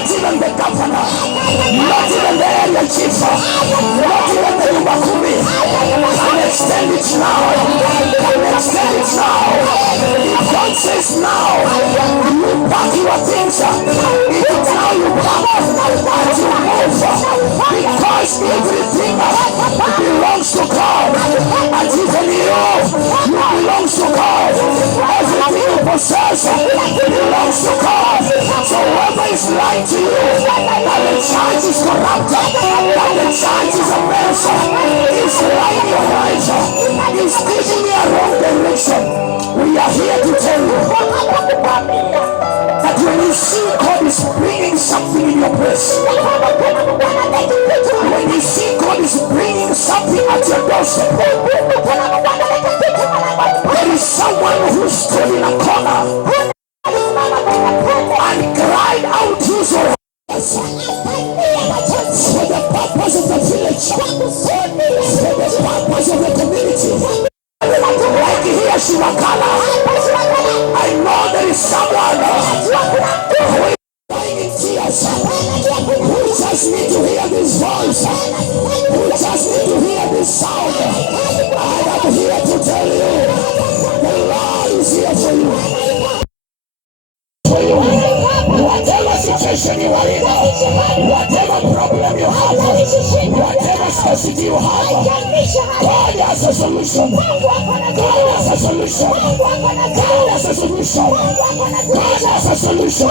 not even the governor, not even the area chief, not even the Yubakumi. Can extend it now. Can extend it now. If God says now, you pack your things. If now you pack and you move, because everything belongs to God, and even you belongs to God. Everything you possess belongs to God. So whoever is lying to you that the church is corrupted, that the church is a mess, is lying your eyes, is taking me a wrong direction. We are here to tell you that when you see God is bringing something in your place, when you see God is bringing something at your doorstep, there is someone who stood in a corner and cried out his voice for the purpose of the village, for the purpose of the community. Like here, Shiwakala, I know there is someone who is crying in tears, who just need to hear this voice, who just need to hear this sound. I am here to tell you, the Lord is here for you. Whatever situation you are in, whatever problem you have, whatever scarcity you have, God has a solution. God has a solution. God has a solution. God has a solution.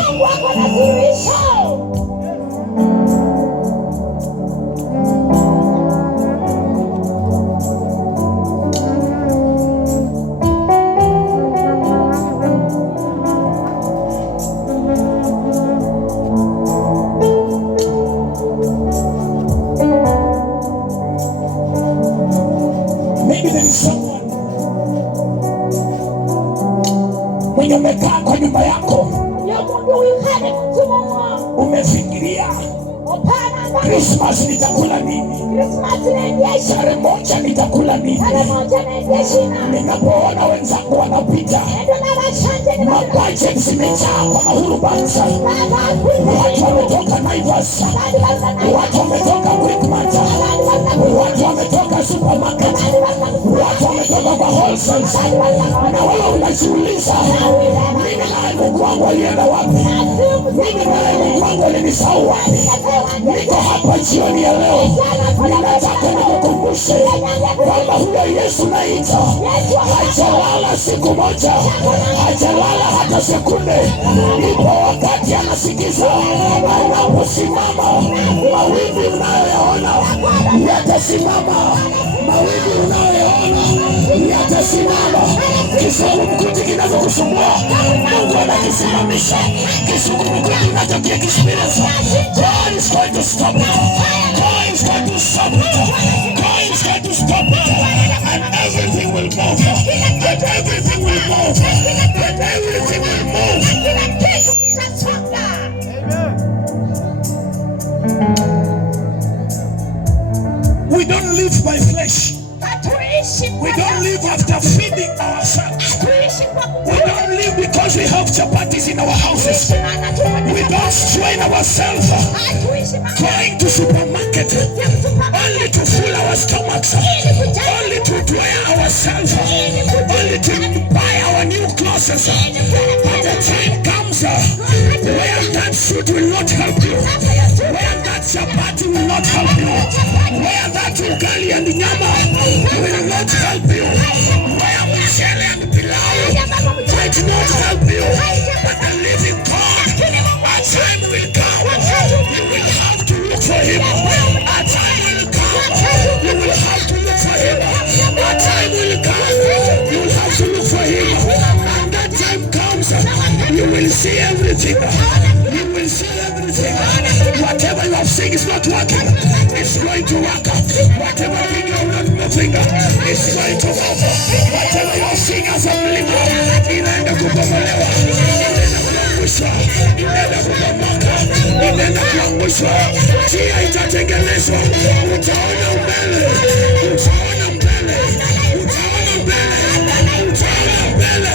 Maybe there is someone mwenye umekaa kwa nyumba yako, umefikiria Christmas nitakula nini, tarehe moja nitakula nini. Ninapoona wenzangu wanapita, mabudget zimejaa kwa Mahuru Banza, watu wametoka Naivas, watu wametoka Quickmart, watu wametoka supermarket, watu wametoka kwa wholesale, na wewe unajiuliza, mimi naye Mungu wangu alienda wapi? Mimi naye Mungu wangu alinisahau wapi? Niko hapa jioni ya leo, ninataka nikukumbushe kwamba huyo Yesu naita hajalala siku moja, hajalala hata sekunde. Ipo wakati anasikiza, anaposimama mawimbi unayoyaona yatasimama, mawimbi unayoyaona yatasimama. Kizungumkuti kinachokusumbua Mungu anakisimamisha. Kizungumkuti unachokiexperience, God is going to stop it. God is going to stop it. God is going to stop it. And everything will move. And everything will move. And everything will move. We don't live by flesh. We don't live after feeding ourselves. We don't live because we have chapatis in our houses. We don't strain ourselves going to supermarket only to fill our stomachs, only to dry ourselves, only to buy our new clothes. But the time comes where that fruit will not help you, where that chapati will not help you, where that ugali and nyama will not help you, where mchele and pilau might not help you. But the living God, a time will come, you will have to look for him. A time will come, you will have to look for him. A time will come, you will have to look for him. And that time comes, you will see everything. You will see everything. Whatever you have seen is not working, it's going to work. Whatever thing you have not moving, it's going to move. Whatever you have seen as a believer, inaenda kubomolewa, inaenda kuangushwa, inaenda kubomoka, inaenda kuangushwa. Njia itatengenezwa, utaona mbele, utaona mbele, utaona mbele, utaona mbele.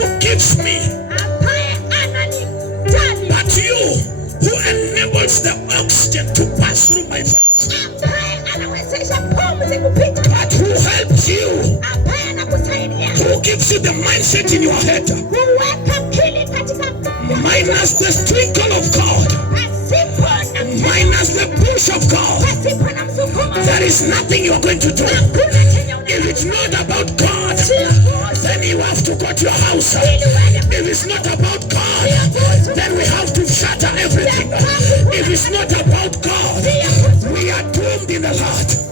who gives me, but you who enables the oxygen to pass through my veins, but who helps you, who gives you the mindset in your head, minus the sprinkle of God, minus the push of God, there is nothing you're going to do. If it's not about God, then you have to go to your house. If it's not about God, then we have to shatter everything. If it's not about God, we are doomed in the Lord.